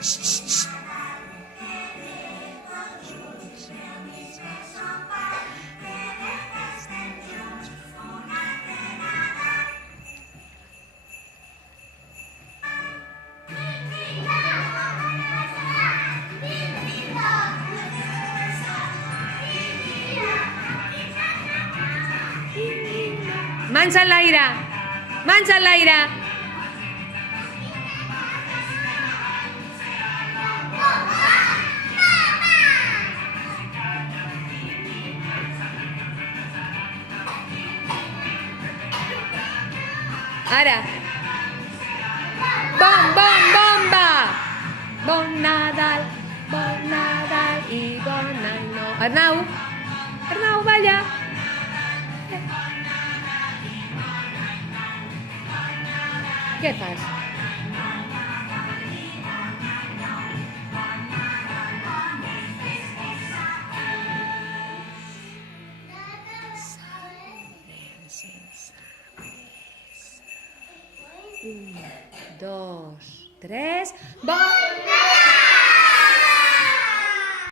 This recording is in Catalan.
Mans enlaire! Mans enlaire! Ara! Bom, bom, bomba! Bon Nadal i bon any nou. Arnau! Arnau, balla! Què fas? Un, dos, tres... Bon Nadal!